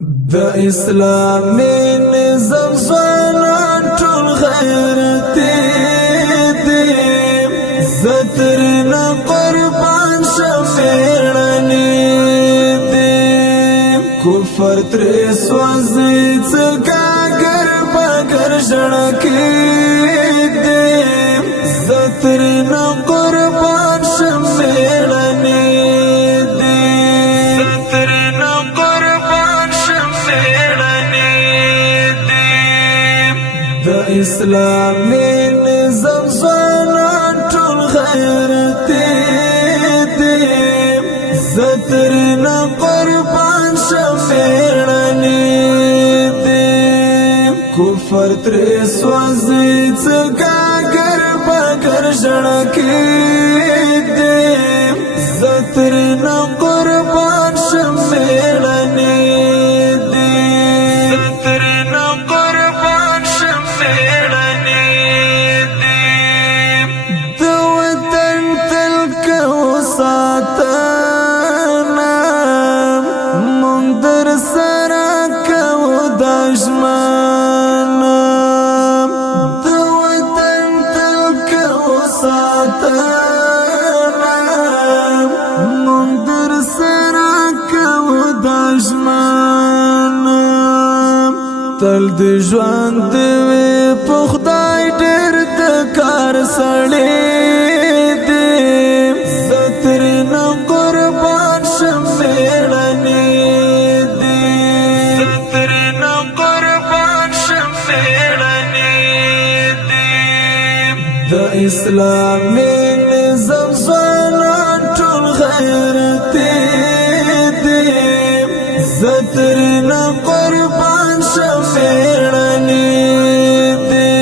د اسلامي نظام ځوانان ټول غیرتي دي زترنا قربان شمیړني دي کفر تر سوځي څګر بغیر ژړکی دي زترنا قربان شمیړني اسلامي نظام ځوانان ټول غیرتي دي زترنا قربان شمیړني دي کفر تر سوځي څګر بغیر ژړکی دي زترنا قربان شمیړني تل د ژوند دی په خدای ډېر د کار سړی دی زترنا قربان شمیړني دی زترنا قربان شمیړني دی د اسلامي نظام ځوانان ټول غیرتي دي زترنا قربان شمیړني دي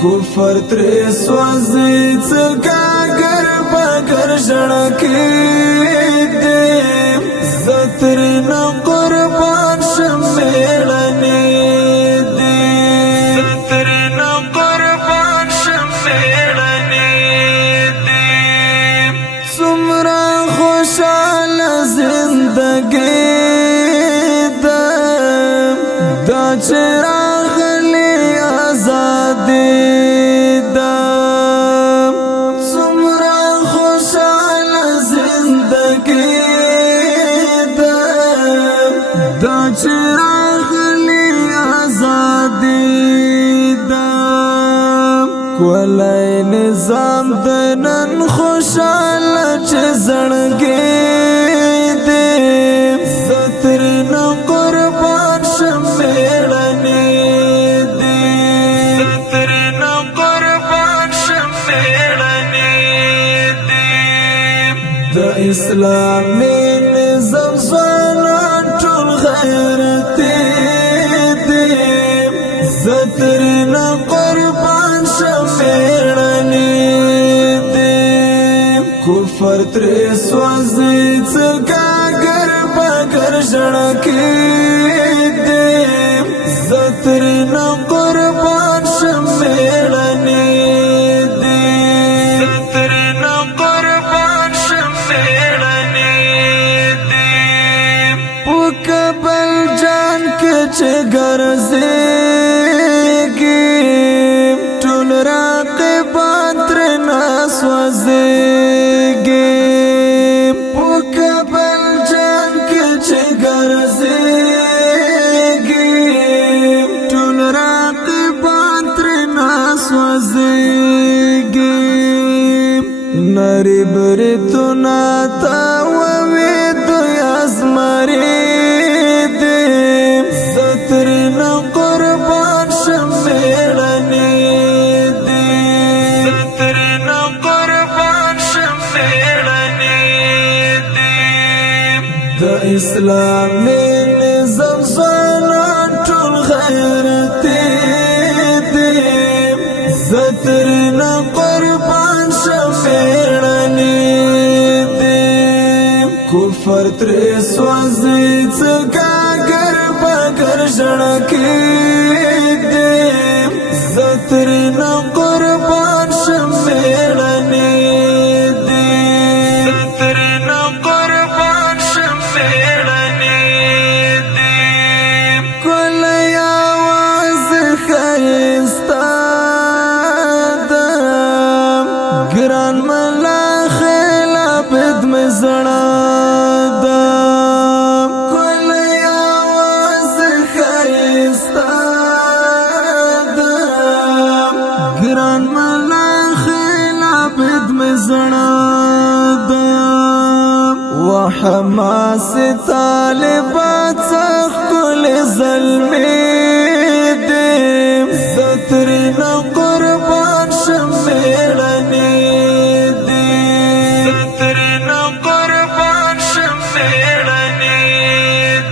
کفر تر سوځي څګر بغیر ژړکی دي زترنا قربان شمیړني دي زترنا قربان شمیړني دي څومره خوشاله زندګي چراغلی آزادی دا څومره خوشاله زندگی دا چراغلی آزادی دا کولای نظام د نن خوشاله چې زړګی دی زترنا قربان شمیړني اسلامي نظام ځوانان ټول غیرتي دي زترنا قربان شمیړني دي کفر تر سوځي څګر بغیر ژړکی دي زترنا قربان شمیړني چې ګرځېږي ټول راقبان ترنه سوځېږي په کابل جنګ کې چې ګرځېږي ټول راقبان ترنه سوځېږي نری بریتونه تاووي دوی ازمري زترنا قربان شمیړني دي زترنا قربان شمیړني دي د اسلامي نظام ځوانان ټول غیرتي دي زترنا قربان شمیړني دي کفر تر سوځي څګر بغیر ژړکی دي زترنا قربان شمیړني دي زترنا قربان شمیړني دي حماس طالبات کل ظلمی دیم سترنا قربان شمیرنی دیم سترنا قربان شمیرنی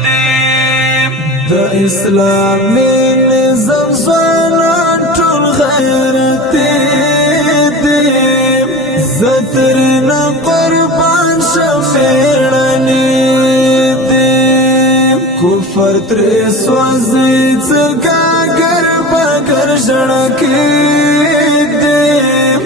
دیم دا اسلامی نظام زوانان ټول غیرتی دیم سترنا قربان شمیرنی دیم کفر تری سوازی څنګه ګر بګر ژړکی دیم